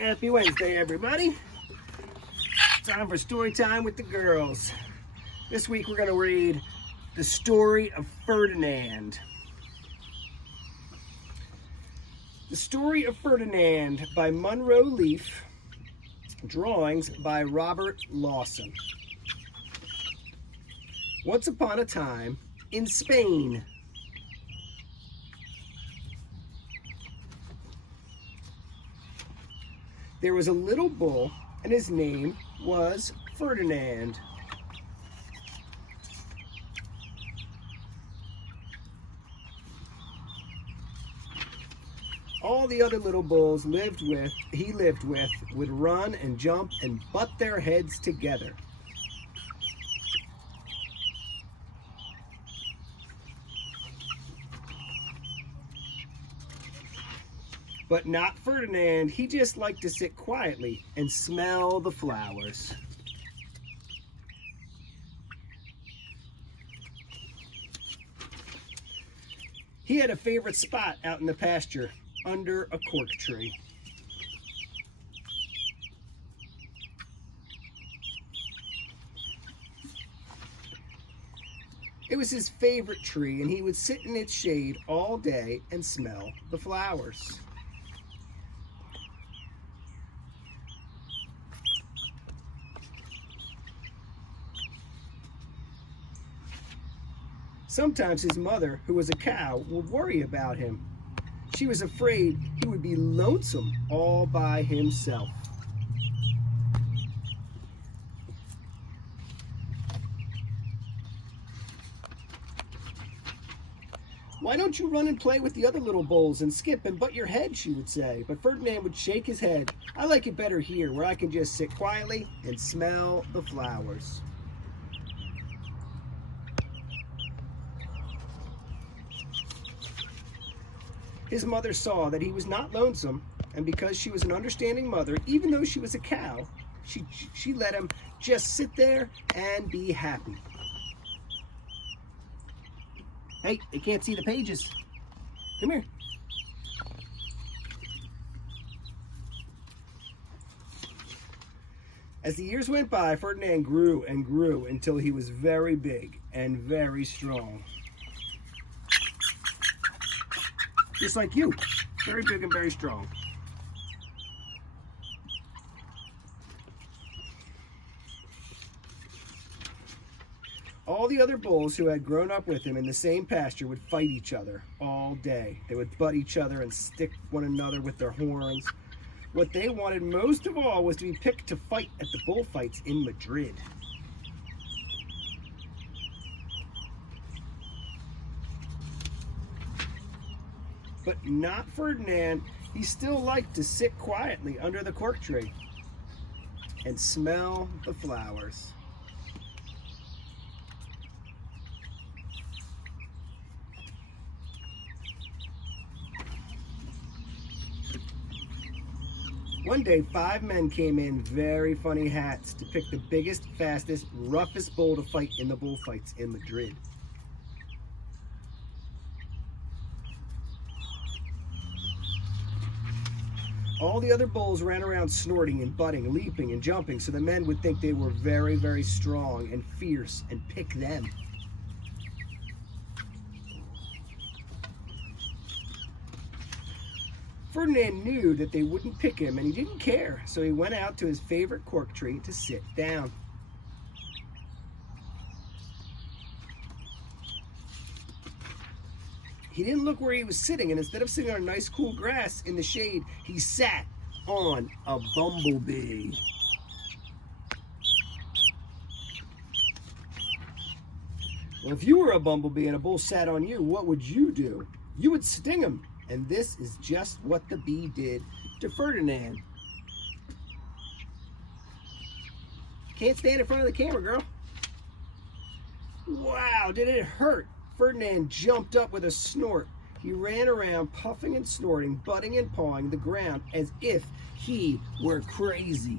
Happy Wednesday, everybody. Time for story time with the girls. This week we're going to read The Story of Ferdinand. The Story of Ferdinand by Munro Leaf. Drawings by Robert Lawson. Once upon a time in Spain. There was a little bull, and his name was Ferdinand. All the other little bulls he lived with would run and jump and butt their heads together. But not Ferdinand. He just liked to sit quietly and smell the flowers. He had a favorite spot out in the pasture under a cork tree. It was his favorite tree, and he would sit in its shade all day and smell the flowers. Sometimes his mother, who was a cow, would worry about him. She was afraid he would be lonesome all by himself. "Why don't you run and play with the other little bulls and skip and butt your head?" she would say. But Ferdinand would shake his head. "I like it better here, where I can just sit quietly and smell the flowers." His mother saw that he was not lonesome, and because she was an understanding mother, even though she was a cow, she let him just sit there and be happy. Hey, they can't see the pages. Come here. As the years went by, Ferdinand grew and grew until he was very big and very strong. Just like you, very big and very strong. All the other bulls who had grown up with him in the same pasture would fight each other all day. They would butt each other and stick one another with their horns. What they wanted most of all was to be picked to fight at the bullfights in Madrid. But not Ferdinand. He still liked to sit quietly under the cork tree and smell the flowers. One day, 5 men came in very funny hats to pick the biggest, fastest, roughest bull to fight in the bullfights in Madrid. All the other bulls ran around snorting and butting, leaping and jumping, so the men would think they were very, very strong and fierce and pick them. Ferdinand knew that they wouldn't pick him, and he didn't care, so he went out to his favorite cork tree to sit down. He didn't look where he was sitting, and instead of sitting on nice cool grass in the shade, he sat on a bumblebee. Well, if you were a bumblebee and a bull sat on you, what would you do? You would sting him, and this is just what the bee did to Ferdinand. Can't stand in front of the camera, girl. Wow, did it hurt? Ferdinand jumped up with a snort. He ran around puffing and snorting, butting and pawing the ground as if he were crazy.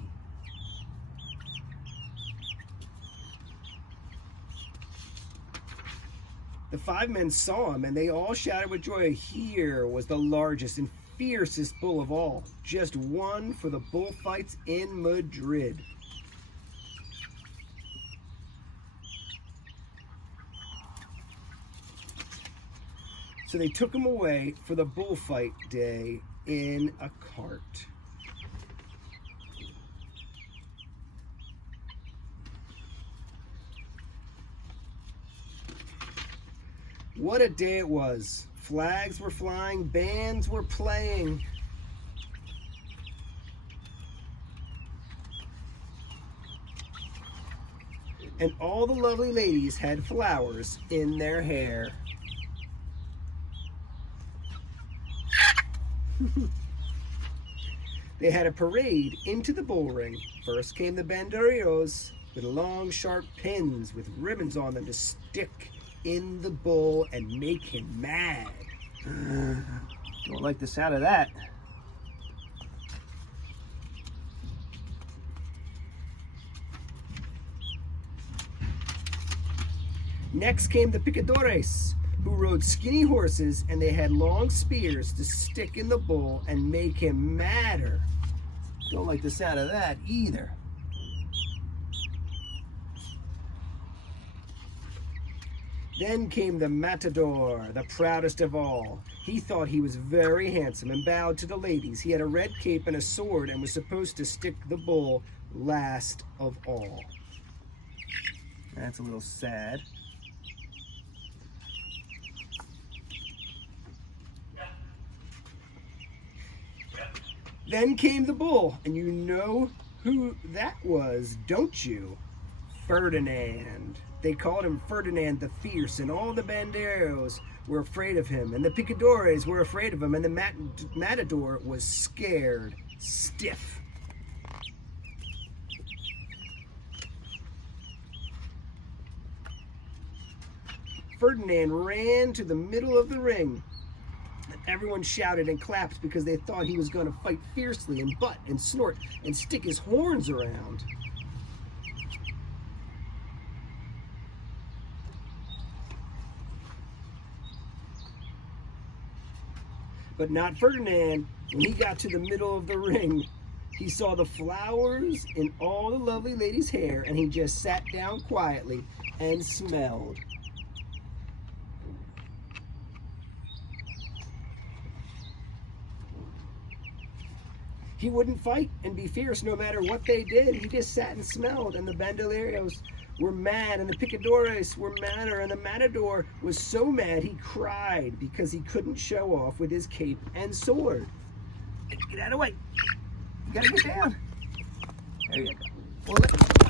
The 5 men saw him, and they all shouted with joy. Here was the largest and fiercest bull of all, just one for the bullfights in Madrid. So they took him away for the bullfight day in a cart. What a day it was. Flags were flying, bands were playing. And all the lovely ladies had flowers in their hair. They had a parade into the bull ring. First came the banderillos with long, sharp pins with ribbons on them to stick in the bull and make him mad. Don't like the sound of that. Next came the picadores, who rode skinny horses, and they had long spears to stick in the bull and make him madder. Don't like the sound of that either. Then came the matador, the proudest of all. He thought he was very handsome and bowed to the ladies. He had a red cape and a sword and was supposed to stick the bull last of all. That's a little sad. Then came the bull, and you know who that was, don't you? Ferdinand. They called him Ferdinand the Fierce, and all the banderos were afraid of him, and the picadores were afraid of him, and the matador was scared stiff. Ferdinand ran to the middle of the ring. Everyone shouted and clapped because they thought he was going to fight fiercely and butt and snort and stick his horns around. But not Ferdinand. When he got to the middle of the ring, he saw the flowers in all the lovely ladies' hair, and he just sat down quietly and smelled. He wouldn't fight and be fierce no matter what they did. He just sat and smelled, and the bandoleros were mad, and the picadores were madder, and the matador was so mad he cried because he couldn't show off with his cape and sword. Get out of the way. You gotta get down. There you go.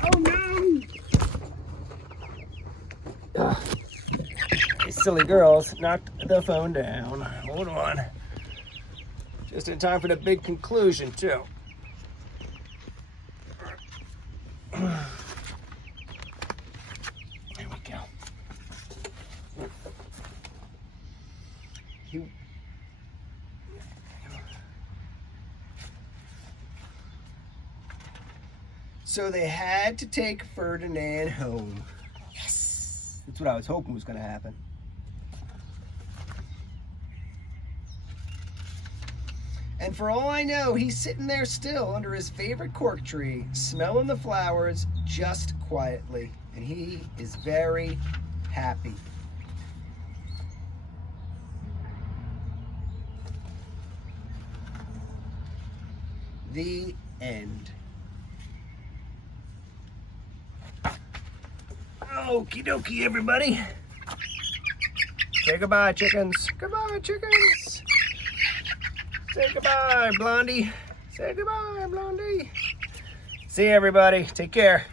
Oh no! Ugh. These silly girls knocked the phone down. Hold on. Just in time for the big conclusion, too. There we go. So they had to take Ferdinand home. Yes! That's what I was hoping was going to happen. And for all I know, he's sitting there still under his favorite cork tree, smelling the flowers just quietly. And he is very happy. The end. Okie dokie, everybody. Say goodbye, chickens. Goodbye, chickens. Say goodbye, Blondie. Say goodbye, Blondie. See you, everybody. Take care.